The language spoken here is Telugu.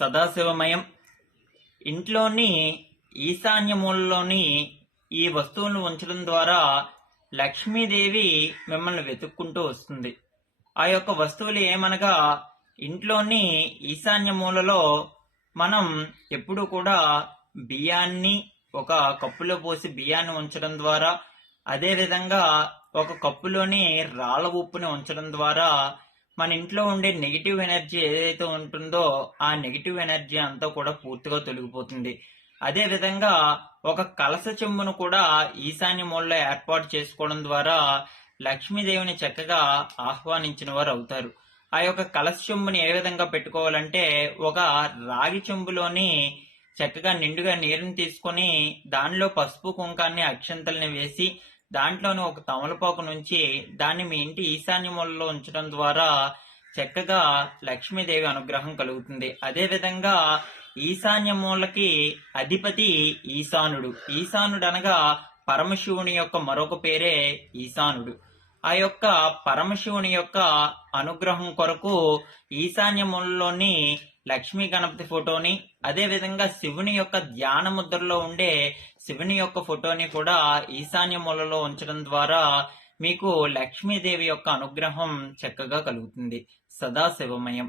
సదాశివమయం. ఇంట్లోని ఈశాన్య మూలలోని ఈ వస్తువులను ఉంచడం ద్వారా లక్ష్మీదేవి మిమ్మల్ని వెతుక్కుంటూ వస్తుంది. ఆ యొక్క వస్తువులు ఏమనగా ఇంట్లోని ఈశాన్య మూలలో మనం ఎప్పుడు కూడా బియ్యాన్ని ఒక కప్పులో పోసి బియ్యాన్ని ఉంచడం ద్వారా అదే విధంగా ఒక కప్పులోని రాళ్ళ ఉప్పుని ఉంచడం ద్వారా మన ఇంట్లో ఉండే నెగిటివ్ ఎనర్జీ ఏదైతే ఉంటుందో ఆ నెగిటివ్ ఎనర్జీ అంతా కూడా పూర్తిగా తొలగిపోతుంది. అదే విధంగా ఒక కలస చెంబును కూడా ఈశాన్య మూలలో ఏర్పాటు చేసుకోవడం ద్వారా లక్ష్మీదేవిని చక్కగా ఆహ్వానించిన వారు అవుతారు. ఆ యొక్క కలస చెంబుని ఏ విధంగా పెట్టుకోవాలంటే ఒక రాగి చెంబులోని చక్కగా నిండుగా నీరుని తీసుకొని దానిలో పసుపు కుంకాన్ని అక్షంతల్ని వేసి దాంట్లోని ఒక తమలపాకు నుంచి దాన్ని మీ ఇంటి ఈశాన్య మూలలో ఉంచడం ద్వారా చక్కగా లక్ష్మీదేవి అనుగ్రహం కలుగుతుంది. అదేవిధంగా ఈశాన్య మూలకి అధిపతి ఈశానుడు. ఈశానుడు అనగా పరమశివుని యొక్క మరొక పేరే ఈశానుడు. ఆ యొక్క పరమశివుని యొక్క అనుగ్రహం కొరకు ఈశాన్య మూలలోని లక్ష్మీ గణపతి ఫోటోని అదే విధంగా శివుని యొక్క ధ్యాన ముద్రలో ఉండే శివుని యొక్క ఫోటోని కూడా ఈశాన్య మూలలో ఉంచడం ద్వారా మీకు లక్ష్మీదేవి యొక్క అనుగ్రహం చక్కగా కలుగుతుంది. సదాశివమయం.